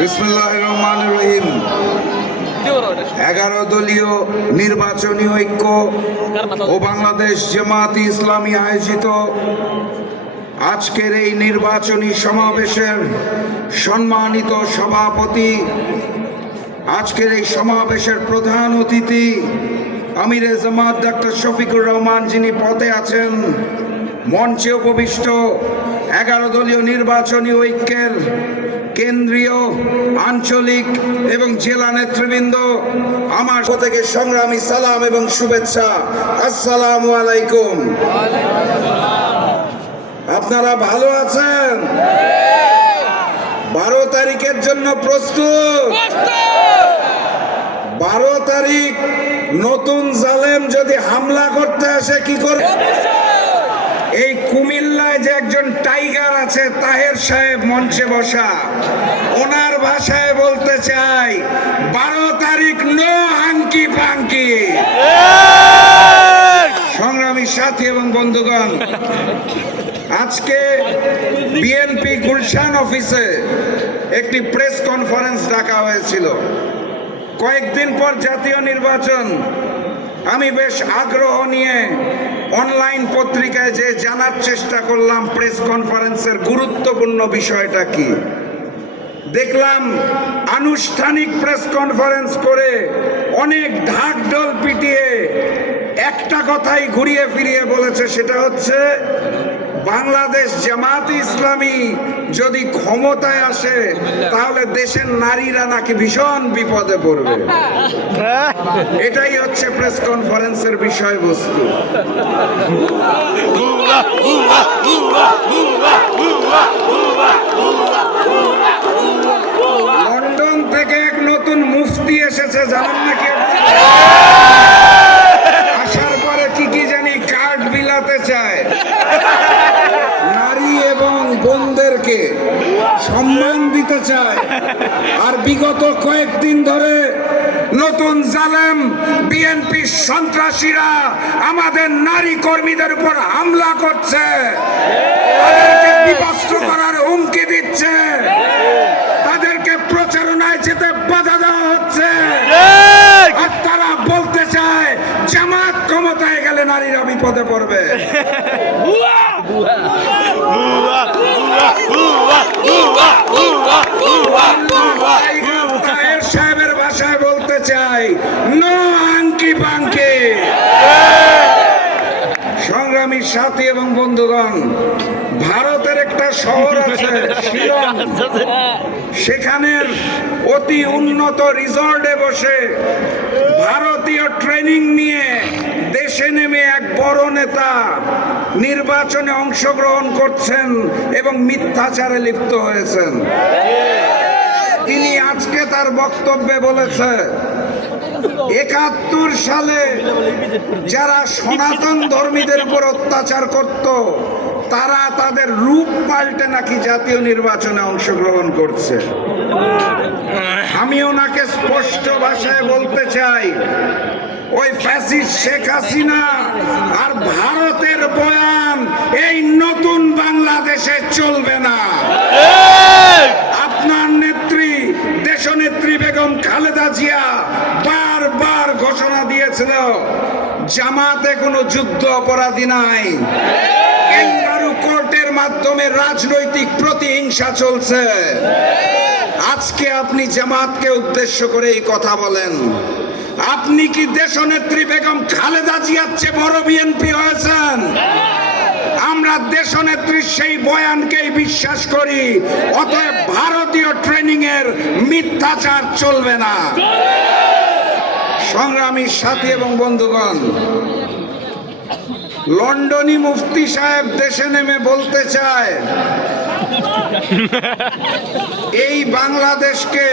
বিসমিল্লাহির রহমানির রহিম। 11 দলীয় নির্বাচনী ঐক্য ও বাংলাদেশ জামায়াতে ইসলামী আয়োজিত আজকের এই নির্বাচনী সমাবেশের সম্মানিত সভাপতি, আজকের এই সমাবেশের প্রধান অতিথি আমিরে জামাত ডক্টর শফিকুর রহমান, যিনি পদে আছেন, মঞ্চে উপবিষ্ট 11 দলীয় নির্বাচনী ঐক্যের কেন্দ্রীয়, আঞ্চলিক এবং জেলা নেতৃবৃন্দ, আমার পক্ষ থেকে সংগ্রামী সালাম এবং শুভেচ্ছা। আসসালামু আলাইকুম। আপনারা ভালো আছেন? 12 তারিখের জন্য প্রস্তুত? 12 তারিখ নতুন জালেম যদি হামলা করতে আসে কি করে? এই কুমিল্লায় যে একজন টাইগার আছে, তাহের সাহেব মঞ্চে বসা, ওনার ভাষায় বলতে চাই 12 তারিখ নো হাঙ্কি পাঙ্কি। সংগ্রামী সাথী এবং বন্ধুগণ, আজকে বিএনপি গুলশান অফিসে একটি প্রেস কনফারেন্স ডাকা হয়েছিল। কয়েকদিন পর জাতীয় নির্বাচন। আমি বেশ আগ্রহ নিয়ে অনলাইন পত্রিকায় যে জানার চেষ্টা করলাম প্রেস কনফারেন্সের গুরুত্বপূর্ণ বিষয়টা কি। দেখলাম আনুষ্ঠানিক প্রেস কনফারেন্স করে অনেক ঢাকঢোল পিটিয়ে একটা কথাই ঘুরিয়ে ফিরিয়ে বলেছে, সেটা হচ্ছে বাংলাদেশ জামায়াতে ইসলামী যদি ক্ষমতায় আসে তাহলে দেশের নারীরা নাকি ভীষণ বিপদে পড়বে। এটাই হচ্ছে প্রেস কনফারেন্সের বিষয়বস্তু। লন্ডন থেকে এক নতুন মুফতি এসেছে, জানেন নাকি? আসার পরে কি জানি কার্ড বিলাতে চায়, নারী এবং বোনদেরকে সম্মান দিতে চায়। আর বিগত কয়েকদিন ধরে নতুন জালেম বিএনপি সন্ত্রাসীরা আমাদের নারী কর্মীদের উপর হামলা করছে, তাদেরকে বিবস্ত্র করার হুমকি দিচ্ছে, তাদেরকে প্রচারণায় যেতে বাধা দেওয়া হচ্ছে। আর তারা বলতে চায় জামাত ক্ষমতায় গেলে নারীরা বিপদে পড়বে। তাহের সাহেবের ভাষায় বলতে চাই নো আঙ্কি পাঙ্কি। সংগ্রামী সাথী এবং বন্ধুগণ, ভারতের একটা শহর আছে শিলং, সেখানের অতি উন্নত রিসর্টে বসে ভারতীয় ট্রেনিং নিয়ে দেশে নেমে এক বড় নেতা নির্বাচনে অংশগ্রহণ করছেন এবং মিথ্যাচারে লিপ্ত হয়েছেন। তিনি আজকে তার বক্তব্যে বলেছে 71 সালে যারা সনাতন ধর্মীদের উপর অত্যাচার করত, তারা তাদের রূপ পাল্টে নাকি জাতীয় নির্বাচনে অংশগ্রহণ করছে। আমি ওনাকে স্পষ্ট ভাষায় বলতে চাই, ওই ফ্যাসিস্ট শেখ হাসিনা আর ভারতের বয়ান এই নতুন বাংলাদেশে চলবে না। আপনার নেত্রী, দেশনেত্রী বেগম খালেদা জিয়া বারবার ঘোষণা দিয়েছিল জামাতে কোনো যুদ্ধ অপরাধী নাই, ক্যাঙ্গারু কোর্টের মাধ্যমে রাজনৈতিক প্রতিহিংসা চলছে। আজকে আপনি জামাতকে উদ্দেশ্য করে এই কথা বলেন। আপনি কি দেশনেত্রী বেগম খালেদা জিয়ার চেয়ে বড় বিএনপি হয়েছেন? আমরা দেশনেত্রীর সেই বয়ানকেই বিশ্বাস করি। অতএব ভারতীয় ট্রেনিং এর মিথ্যাচার চলবে না। সংগ্রামী সাথী এবং বন্ধুগণ, লন্ডনী মুফতি সাহেব দেশে নেমে বলতে চায় এই বাংলাদেশকে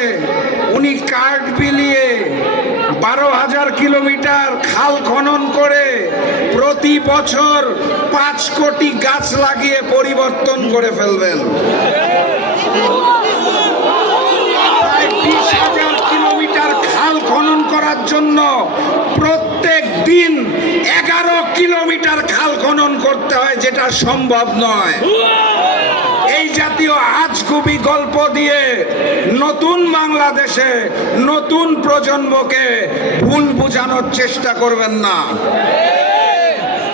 উনি কার্ড বিলিয়ে 12,000 কিলোমিটার খাল খনন করে প্রতি বছর 5 কোটি গাছ লাগিয়ে পরিবর্তন করে ফেলবেন। 20,000 কিলোমিটার খাল খনন করার জন্য প্রত্যেক দিন 11 কিলোমিটার খাল খনন করতে হয়, যেটা সম্ভব নয়। এই জাতীয় আজগুবি মাধবী গল্প দিয়ে নতুন বাংলাদেশে নতুন প্রজন্মকে ভুল বোঝানোর চেষ্টা করবেন না।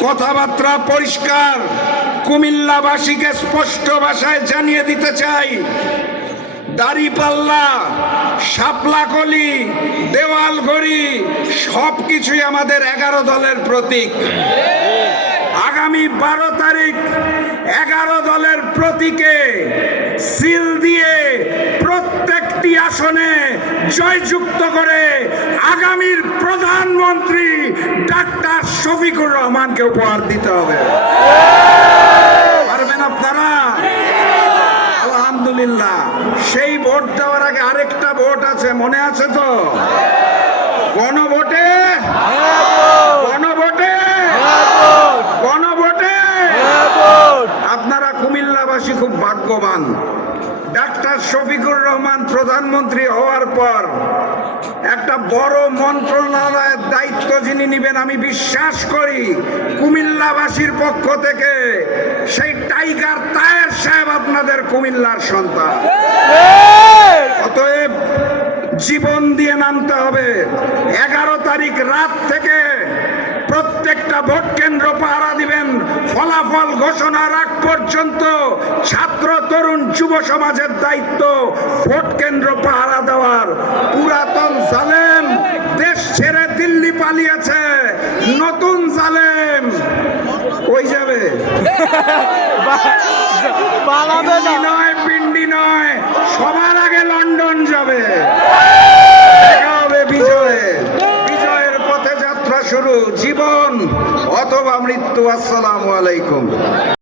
কথাবার্তা পরিষ্কার, কুমিল্লাবাসীকে স্পষ্ট ভাষায় জানিয়ে দিতে চাই, দাড়িপাল্লা, শাপলাকলি, দেওয়ালঘড়ি সবকিছুই আমাদের 11 দলের প্রতীক। আগামী 12 তারিখ 11 দলের প্রতীকে সিল দিয়ে প্রত্যেকটি আসনে জয়যুক্ত করে আগামীর প্রধানমন্ত্রী ডাক্তার শফিকুর রহমানকে উপহার দিতে হবে। পারবেন আপনারা? আলহামদুলিল্লাহ। সেই ভোট দেওয়ার আগে আরেকটা ভোট আছে, মনে আছে তো? গণভোটে, গণভোটে, গণভোটে আপনারা কুমিল্লাবাসী খুব ভাগ্যবান। ডাক্তার শফিকুর রহমান প্রধানমন্ত্রী হওয়ার পর একটা বড় মন্ত্রণালয়ের দায়িত্ব যিনি নেবেন, আমি বিশ্বাস করি কুমিল্লাবাসীর পক্ষ থেকে সেই টাইগার তায়ের সাহেব আপনাদের কুমিল্লার সন্তান। অতএব জীবন দিয়ে নামতে হবে। 11 তারিখ রাত থেকে প্রত্যেকটা ভোট কেন্দ্র পাহারা দিবেন। ফলাফল ঘোষণার আগ পর্যন্ত ছাত্র, তরুণ, যুব সমাজের দায়িত্ব ভোট কেন্দ্র পাহারা দেওয়ার। পুরাতন জালেম দেশ ছেড়ে দিল্লি পালিয়েছে, নতুন জালেম কই যাবে? পিন্ডি নয়, পিন্ডি নয়, সবার আগে লন্ডন যাবে। দেখা হবে বিজয়ে। বিজয়ের পথে যাত্রা শুরু, জীবন অথবা মৃত্যু। আসসালামু আলাইকুম।